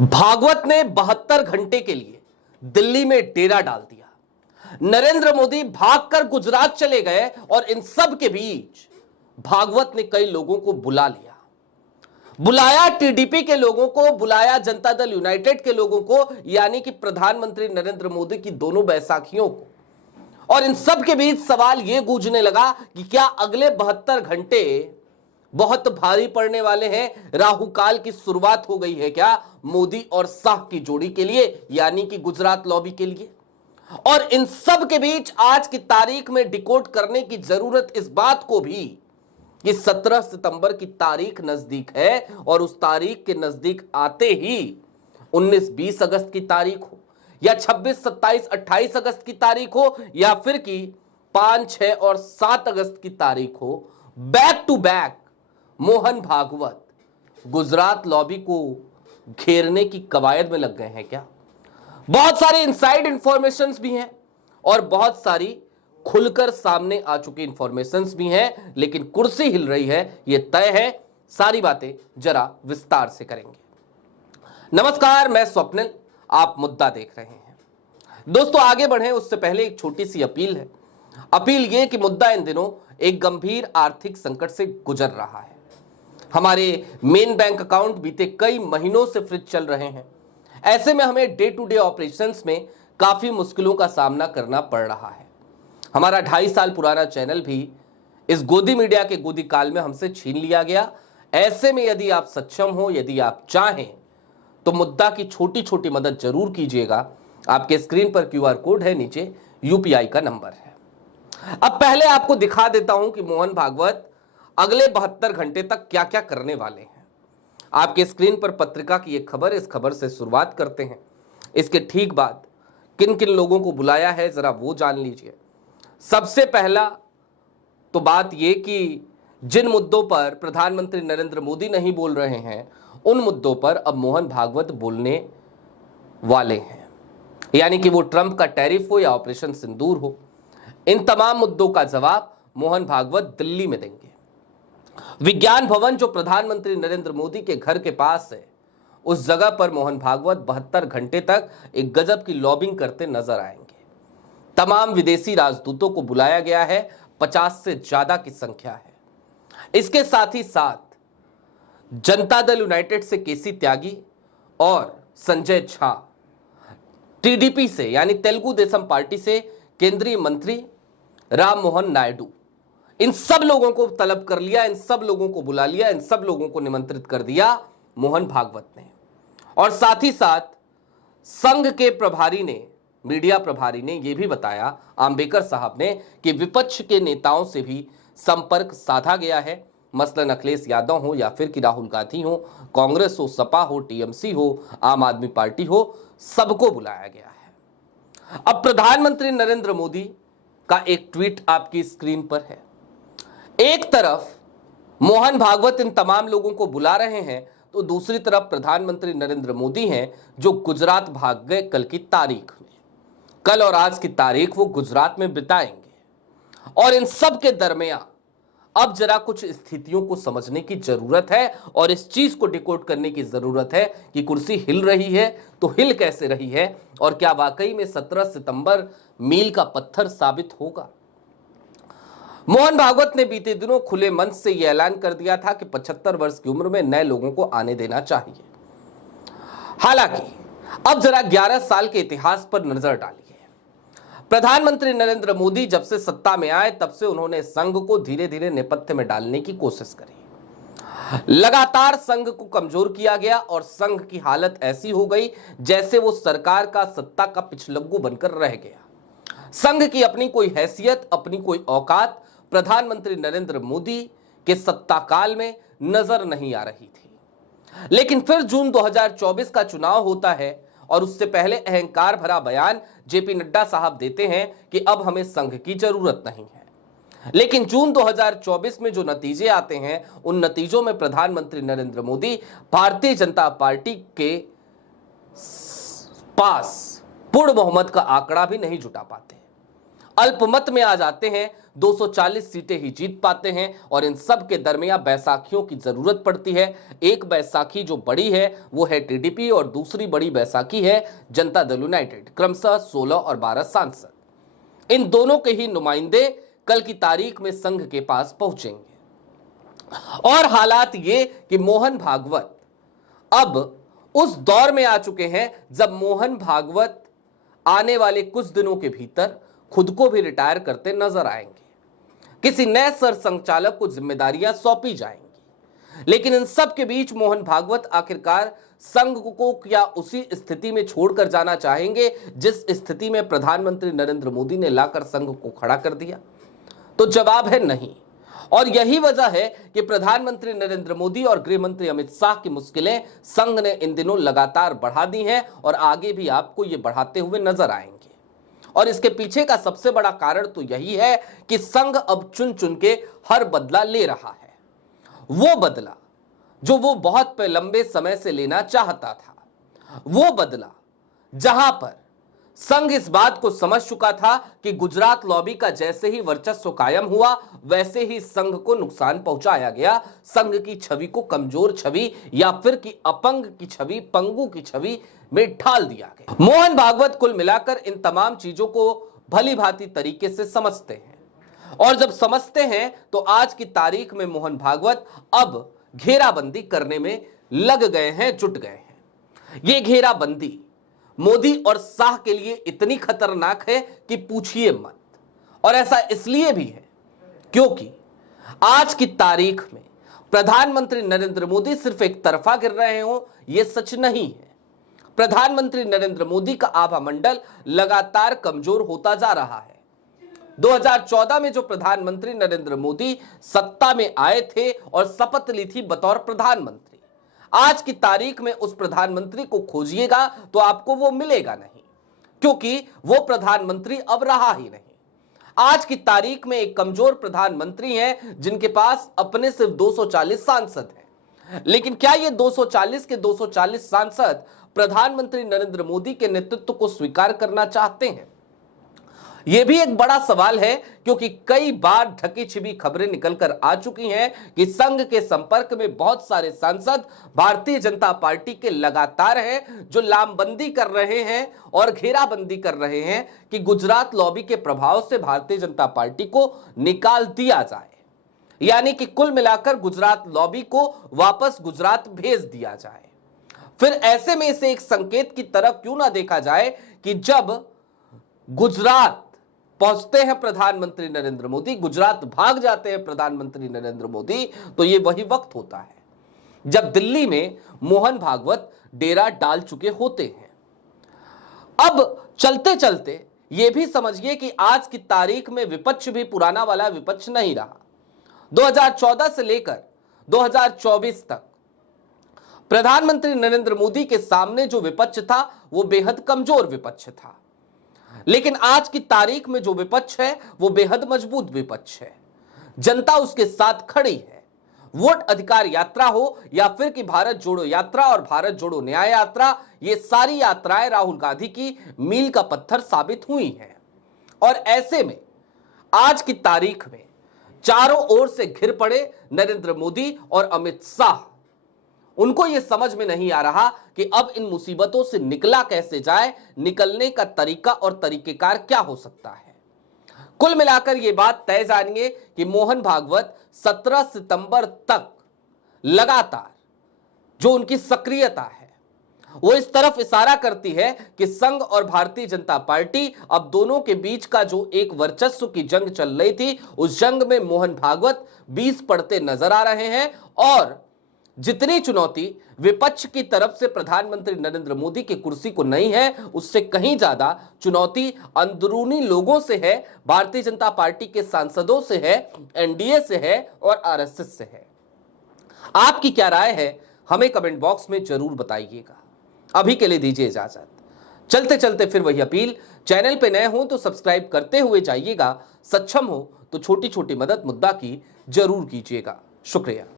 भागवत ने 72 घंटे के लिए दिल्ली में डेरा डाल दिया। नरेंद्र मोदी भागकर गुजरात चले गए और इन सब के बीच भागवत ने कई लोगों को बुलाया टीडीपी के लोगों को, बुलाया जनता दल यूनाइटेड के लोगों को, यानी कि प्रधानमंत्री नरेंद्र मोदी की दोनों बैसाखियों को। और इन सब के बीच सवाल यह गूंजने लगा कि क्या अगले 72 घंटे बहुत भारी पड़ने वाले हैं? राहु काल की शुरुआत हो गई है क्या मोदी और शाह की जोड़ी के लिए, यानी कि गुजरात लॉबी के लिए? और इन सब के बीच आज की तारीख में डिकोड करने की जरूरत इस बात को भी कि 17 सितंबर की तारीख नजदीक है और उस तारीख के नजदीक आते ही 19-20 अगस्त की तारीख हो या 26, 27, 28 अगस्त की तारीख हो या फिर कि 5, 6 और 7 अगस्त की तारीख हो, back to back Mohan Bhagwat Gujarat lobby को घेरने की कवायद में लग गए हैं क्या? बहुत सारे इनसाइड इंफॉर्मेशंस भी हैं और बहुत सारी खुलकर सामने आ चुकी इंफॉर्मेशंस भी हैं, लेकिन कुर्सी हिल रही है, यह तय है। सारी बातें जरा विस्तार से करेंगे। नमस्कार, मैं स्वप्निल, आप मुद्दा देख रहे हैं। दोस्तों, आगे बढ़े उससे पहले एक छोटी सी अपील है। अपील यह कि मुद्दा इन दिनों एक गंभीर आर्थिक संकट से गुजर रहा है। हमारे मेन बैंक अकाउंट बीते कई महीनों से फ्रीज चल रहे हैं। ऐसे में हमें डे टू डे ऑपरेशंस में काफी मुश्किलों का सामना करना पड़ रहा है। हमारा 2.5 साल पुराना चैनल भी इस गोदी मीडिया के गोदी काल में हमसे छीन लिया गया। ऐसे में यदि आप सक्षम हो, यदि आप चाहें तो मुद्दा की छोटी छोटी मदद जरूर कीजिएगा। आपके स्क्रीन पर क्यूआर कोड है, नीचे यूपीआई का नंबर है। अब पहले आपको दिखा देता हूं कि मोहन भागवत अगले 72 घंटे तक क्या क्या करने वाले हैं। आपके स्क्रीन पर पत्रिका की एक खबर, इस खबर से शुरुआत करते हैं। इसके ठीक बाद किन किन लोगों को बुलाया है जरा वो जान लीजिए। सबसे पहला तो बात यह कि जिन मुद्दों पर प्रधानमंत्री नरेंद्र मोदी नहीं बोल रहे हैं, उन मुद्दों पर अब मोहन भागवत बोलने वाले हैं, यानी कि वो ट्रंप का टैरिफ हो या ऑपरेशन सिंदूर हो, इन तमाम मुद्दों का जवाब मोहन भागवत दिल्ली में देंगे। विज्ञान भवन जो प्रधानमंत्री नरेंद्र मोदी के घर के पास है, उस जगह पर मोहन भागवत 72 घंटे तक एक गजब की लॉबिंग करते नजर आएंगे। तमाम विदेशी राजदूतों को बुलाया गया है, 50 से ज्यादा की संख्या है। इसके साथ ही साथ जनता दल यूनाइटेड से केसी त्यागी और संजय झा, टीडीपी से यानी तेलुगु देशम पार्टी से केंद्रीय मंत्री राम मोहन नायडू, इन सब लोगों को तलब कर लिया, इन सब लोगों को बुला लिया, इन सब लोगों को निमंत्रित कर दिया मोहन भागवत ने। और साथ ही साथ संघ के प्रभारी ने, मीडिया प्रभारी ने यह भी बताया, आम्बेकर साहब ने, कि विपक्ष के नेताओं से भी संपर्क साधा गया है। मसलन अखिलेश यादव हो या फिर कि राहुल गांधी हो, कांग्रेस हो, सपा हो, टीएमसी हो, आम आदमी पार्टी हो, सबको बुलाया गया है। अब प्रधानमंत्री नरेंद्र मोदी का एक ट्वीट आपकी स्क्रीन पर है। एक तरफ मोहन भागवत इन तमाम लोगों को बुला रहे हैं, तो दूसरी तरफ प्रधानमंत्री नरेंद्र मोदी हैं जो गुजरात भाग गए कल की तारीख में। कल और आज की तारीख वो गुजरात में बिताएंगे। और इन सब के दरमियान अब जरा कुछ स्थितियों को समझने की जरूरत है और इस चीज को डिकोड करने की जरूरत है कि कुर्सी हिल रही है तो हिल कैसे रही है और क्या वाकई में 17 सितंबर मील का पत्थर साबित होगा। मोहन भागवत ने बीते दिनों खुले मन से यह ऐलान कर दिया था कि 75 वर्ष की उम्र में नए लोगों को आने देना चाहिए। हालांकि अब जरा 11 साल के इतिहास पर नजर डालिए। प्रधानमंत्री नरेंद्र मोदी जब से सत्ता में आए तब से उन्होंने संघ को धीरे धीरे नेपथ्य में डालने की कोशिश करी। लगातार संघ को कमजोर किया गया और संघ की हालत ऐसी हो गई जैसे वो सरकार का सत्ता का पिछलग्गू बनकर रह गया। संघ की अपनी कोई हैसियत, अपनी कोई औकात प्रधानमंत्री नरेंद्र मोदी के सत्ता काल में नजर नहीं आ रही थी। लेकिन फिर जून 2024 का चुनाव होता है और उससे पहले अहंकार भरा बयान जेपी नड्डा साहब देते हैं कि अब हमें संघ की जरूरत नहीं है। लेकिन जून 2024 में जो नतीजे आते हैं, उन नतीजों में प्रधानमंत्री नरेंद्र मोदी भारतीय जनता पार्टी के पास पूर्ण बहुमत का आंकड़ा भी नहीं जुटा पाते। अल्पमत में आ जाते हैं, 240 सीटें ही जीत पाते हैं और इन सब के दरमियान बैसाखियों की जरूरत पड़ती है। एक बैसाखी जो बड़ी है वो है टीडीपी और दूसरी बड़ी बैसाखी है जनता दल यूनाइटेड, क्रमशः 16 और 12 सांसद। इन दोनों के ही नुमाइंदे कल की तारीख में संघ के पास पहुंचेंगे और हालात ये कि मोहन भागवत अब उस दौर में आ चुके हैं जब मोहन भागवत आने वाले कुछ दिनों के भीतर खुद को भी रिटायर करते नजर आएंगे। किसी नए सरसंघचालक को जिम्मेदारियां सौंपी जाएंगी। लेकिन इन सब के बीच मोहन भागवत आखिरकार संघ को क्या उसी स्थिति में छोड़कर जाना चाहेंगे जिस स्थिति में प्रधानमंत्री नरेंद्र मोदी ने लाकर संघ को खड़ा कर दिया? तो जवाब है नहीं। और यही वजह है कि प्रधानमंत्री नरेंद्र मोदी और गृह मंत्री अमित शाह की मुश्किलें संघ ने इन दिनों लगातार बढ़ा दी हैं और आगे भी आपको ये बढ़ाते हुए नजर आएंगे। और इसके पीछे का सबसे बड़ा कारण तो यही है कि संघ अब चुन चुन के हर बदला ले रहा है। वो बदला जो वो बहुत लंबे समय से लेना चाहता था, वो बदला जहां पर संघ इस बात को समझ चुका था कि गुजरात लॉबी का जैसे ही वर्चस्व कायम हुआ वैसे ही संघ को नुकसान पहुंचाया गया। संघ की छवि को कमजोर छवि या फिर की अपंग की छवि, पंगु की छवि में ढाल दिया गया। मोहन भागवत कुल मिलाकर इन तमाम चीजों को भली भांति तरीके से समझते हैं और जब समझते हैं तो आज की तारीख में मोहन भागवत अब घेराबंदी करने में लग गए हैं, जुट गए हैं। ये घेराबंदी मोदी और शाह के लिए इतनी खतरनाक है कि पूछिए मत। और ऐसा इसलिए भी है क्योंकि आज की तारीख में प्रधानमंत्री नरेंद्र मोदी सिर्फ एक तरफा गिर रहे हो यह सच नहीं है। प्रधानमंत्री नरेंद्र मोदी का आभा मंडल लगातार कमजोर होता जा रहा है। 2014 में जो प्रधानमंत्री नरेंद्र मोदी सत्ता में आए थे और शपथ ली थी बतौर प्रधानमंत्री, आज की तारीख में उस प्रधानमंत्री को खोजिएगा तो आपको वो मिलेगा नहीं, क्योंकि वो प्रधानमंत्री अब रहा ही नहीं। आज की तारीख में एक कमजोर प्रधानमंत्री हैं जिनके पास अपने सिर्फ 240 सांसद हैं। लेकिन क्या ये 240 के 240 सांसद प्रधानमंत्री नरेंद्र मोदी के नेतृत्व को स्वीकार करना चाहते हैं? यह भी एक बड़ा सवाल है, क्योंकि कई बार ढकी छिपी खबरें निकलकर आ चुकी हैं कि संघ के संपर्क में बहुत सारे सांसद भारतीय जनता पार्टी के लगातार हैं, जो लामबंदी कर रहे हैं और घेराबंदी कर रहे हैं कि गुजरात लॉबी के प्रभाव से भारतीय जनता पार्टी को निकाल दिया जाए, यानी कि कुल मिलाकर गुजरात लॉबी को वापस गुजरात भेज दिया जाए। फिर ऐसे में इसे एक संकेत की तरह क्यों ना देखा जाए कि जब गुजरात पहुंचते हैं प्रधानमंत्री नरेंद्र मोदी, गुजरात भाग जाते हैं प्रधानमंत्री नरेंद्र मोदी, तो यह वही वक्त होता है जब दिल्ली में मोहन भागवत डेरा डाल चुके होते हैं। अब चलते चलते यह भी समझिए कि आज की तारीख में विपक्ष भी पुराना वाला विपक्ष नहीं रहा। 2014 से लेकर 2024 तक प्रधानमंत्री नरेंद्र मोदी के सामने जो विपक्ष था वो बेहद कमजोर विपक्ष था, लेकिन आज की तारीख में जो विपक्ष है वो बेहद मजबूत विपक्ष है। जनता उसके साथ खड़ी है। वोट अधिकार यात्रा हो या फिर कि भारत जोड़ो यात्रा और भारत जोड़ो न्याय यात्रा, ये सारी यात्राएं राहुल गांधी की मील का पत्थर साबित हुई हैं। और ऐसे में आज की तारीख में चारों ओर से घिर पड़े नरेंद्र मोदी और अमित शाह। उनको यह समझ में नहीं आ रहा कि अब इन मुसीबतों से निकला कैसे जाए, निकलने का तरीका और तरीकेकार क्या हो सकता है। कुल मिलाकर यह बात तय जानिए कि मोहन भागवत 17 सितंबर तक लगातार जो उनकी सक्रियता है वो इस तरफ इशारा करती है कि संघ और भारतीय जनता पार्टी अब दोनों के बीच का जो एक वर्चस्व की जंग चल रही थी, उस जंग में मोहन भागवत 20 पड़ते नजर आ रहे हैं। और जितनी चुनौती विपक्ष की तरफ से प्रधानमंत्री नरेंद्र मोदी की कुर्सी को नहीं है, उससे कहीं ज्यादा चुनौती अंदरूनी लोगों से है, भारतीय जनता पार्टी के सांसदों से है, एनडीए से है और आरएसएस से है। आपकी क्या राय है हमें कमेंट बॉक्स में जरूर बताइएगा। अभी के लिए दीजिए इजाजत। चलते चलते फिर वही अपील, चैनल पे नए हो तो सब्सक्राइब करते हुए जाइएगा, सक्षम हो तो छोटी छोटी मदद मुद्दा की जरूर कीजिएगा। शुक्रिया।